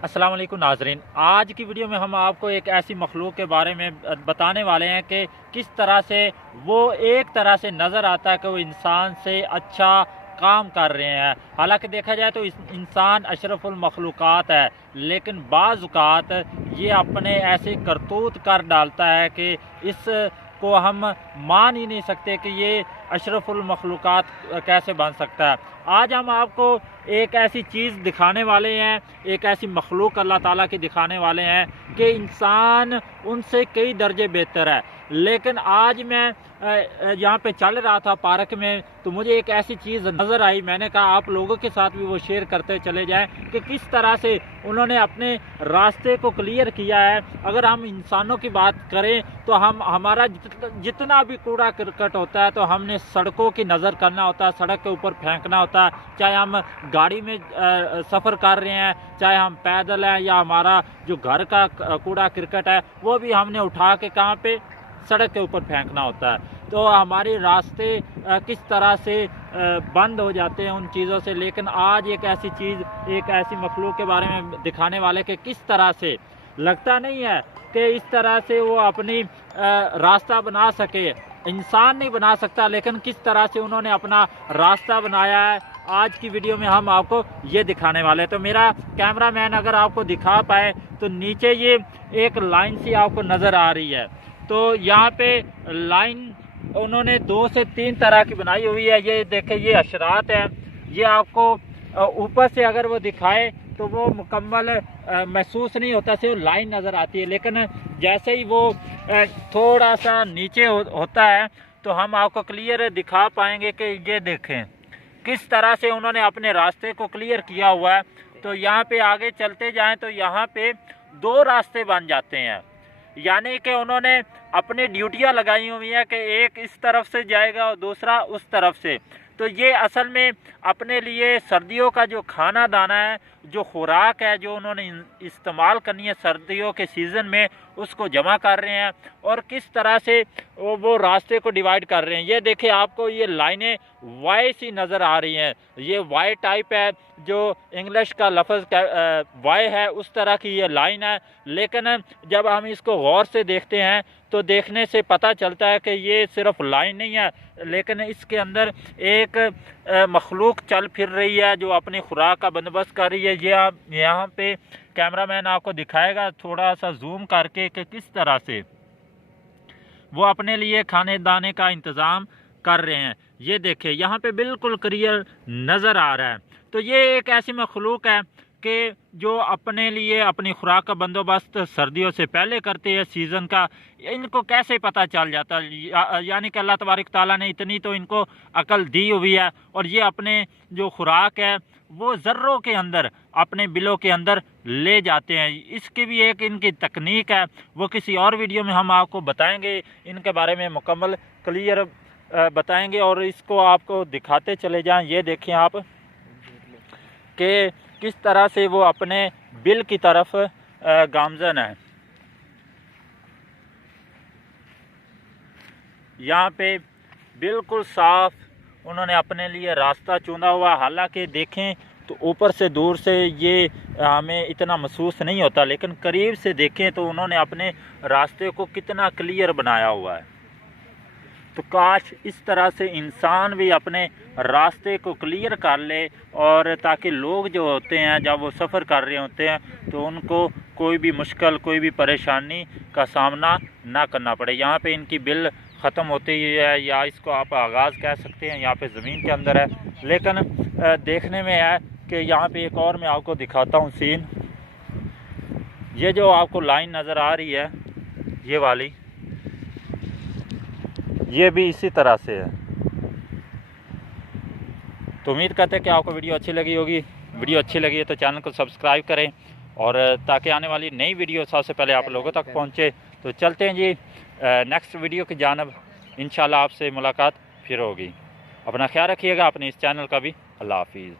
अस्सलाम वालेकुम नाजरीन। आज की वीडियो में हम आपको एक ऐसी मखलूक के बारे में बताने वाले हैं कि किस तरह से वो एक तरह से नज़र आता है कि वो इंसान से अच्छा काम कर रहे हैं। हालांकि देखा जाए तो इंसान अशरफुल मखलूक़ात है, लेकिन बाज़ औक़ात ये अपने ऐसे करतूत कर डालता है कि इस को हम मान ही नहीं सकते कि ये अशरफुल मखलूक़ात कैसे बन सकता है। आज हम आपको एक ऐसी चीज़ दिखाने वाले हैं, एक ऐसी मखलूक अल्लाह ताला की दिखाने वाले हैं कि इंसान उनसे कई दर्जे बेहतर है। लेकिन आज मैं यहाँ पे चल रहा था पार्क में, तो मुझे एक ऐसी चीज़ नज़र आई। मैंने कहा आप लोगों के साथ भी वो शेयर करते चले जाएं कि किस तरह से उन्होंने अपने रास्ते को क्लियर किया है। अगर हम इंसानों की बात करें तो हमारा जितना भी कूड़ा करकट होता है तो हमने सड़कों की नज़र करना होता है, सड़क के ऊपर फेंकना होता है। चाहे हम गाड़ी में सफ़र कर रहे हैं, चाहे हम पैदल हैं, या हमारा जो घर का कूड़ा करकट है वो भी हमने उठा के कहाँ पे, सड़क के ऊपर फेंकना होता है। तो हमारे रास्ते किस तरह से बंद हो जाते हैं उन चीज़ों से। लेकिन आज एक ऐसी चीज़, एक ऐसी मखलूक के बारे में दिखाने वाले कि किस तरह से लगता नहीं है कि इस तरह से वो अपनी रास्ता बना सके। इंसान नहीं बना सकता, लेकिन किस तरह से उन्होंने अपना रास्ता बनाया है, आज की वीडियो में हम आपको ये दिखाने वाले हैं। तो मेरा कैमरामैन अगर आपको दिखा पाए तो नीचे ये एक लाइन सी आपको नज़र आ रही है। तो यहाँ पे लाइन उन्होंने 2 से 3 तरह की बनाई हुई है। ये देखें, ये अशरात है। ये आपको ऊपर से अगर वो दिखाए तो वो मुकम्मल महसूस नहीं होता, सिर्फ लाइन नज़र आती है। लेकिन जैसे ही वो थोड़ा सा नीचे होता है तो हम आपको क्लियर दिखा पाएंगे कि ये देखें किस तरह से उन्होंने अपने रास्ते को क्लियर किया हुआ है। तो यहाँ पे आगे चलते जाएं तो यहाँ पे 2 रास्ते बन जाते हैं, यानी कि उन्होंने अपनी ड्यूटियाँ लगाई हुई हैं कि एक इस तरफ से जाएगा और दूसरा उस तरफ से। तो ये असल में अपने लिए सर्दियों का जो खाना दाना है, जो खुराक है, जो उन्होंने इस्तेमाल करनी है सर्दियों के सीज़न में, उसको जमा कर रहे हैं और किस तरह से वो रास्ते को डिवाइड कर रहे हैं। ये देखिए, आपको ये लाइनें वाई सी नज़र आ रही हैं। ये वाई टाइप है, जो इंग्लिश का लफ्ज़ वाई है, उस तरह की ये लाइन है। लेकिन जब हम इसको गौर से देखते हैं तो देखने से पता चलता है कि ये सिर्फ लाइन नहीं है, लेकिन इसके अंदर एक मखलूक चल फिर रही है जो अपनी खुराक का बंदोबस्त कर रही है। ये यहाँ पे कैमरामैन आपको दिखाएगा थोड़ा सा जूम करके कि किस तरह से वो अपने लिए खाने दाने का इंतज़ाम कर रहे हैं। ये देखिए, यहाँ पे बिल्कुल क्लियर नज़र आ रहा है। तो ये एक ऐसी मखलूक है कि जो अपने लिए अपनी खुराक का बंदोबस्त सर्दियों से पहले करते हैं सीज़न का। इनको कैसे पता चल जाता है, यानी कि अल्लाह तबारक ताला ने इतनी तो इनको अकल दी हुई है, और ये अपने जो खुराक है वो ज़र्रों के अंदर, अपने बिलों के अंदर ले जाते हैं। इसकी भी एक इनकी तकनीक है, वो किसी और वीडियो में हम आपको बताएंगे, इनके बारे में मुकम्मल क्लियर बताएंगे और इसको आपको दिखाते चले जाएं। ये देखें आप कि किस तरह से वो अपने बिल की तरफ गामज़न है। यहाँ पे बिल्कुल साफ उन्होंने अपने लिए रास्ता चुना हुआ। हालांकि देखें तो ऊपर से दूर से ये हमें इतना महसूस नहीं होता, लेकिन करीब से देखें तो उन्होंने अपने रास्ते को कितना क्लियर बनाया हुआ है। तो काश इस तरह से इंसान भी अपने रास्ते को क्लियर कर ले, और ताकि लोग जो होते हैं जब वो सफ़र कर रहे होते हैं तो उनको कोई भी मुश्किल, कोई भी परेशानी का सामना ना करना पड़े। यहाँ पे इनकी बिल ख़त्म होती है, या इसको आप आगाज़ कह सकते हैं, यहाँ पे ज़मीन के अंदर है। लेकिन देखने में है कि यहाँ पे एक और मैं आपको दिखाता हूँ सीन। ये जो आपको लाइन नज़र आ रही है, ये वाली, ये भी इसी तरह से है। तो उम्मीद करते हैं कि आपको वीडियो अच्छी लगी होगी। वीडियो अच्छी लगी है तो चैनल को सब्सक्राइब करें, और ताकि आने वाली नई वीडियो सबसे पहले आप लोगों तक पहुंचे। तो चलते हैं जी नेक्स्ट वीडियो की जानब। इंशाल्लाह आपसे मुलाकात फिर होगी। अपना ख्याल रखिएगा, अपने इस चैनल का भी। अल्लाह हाफिज़।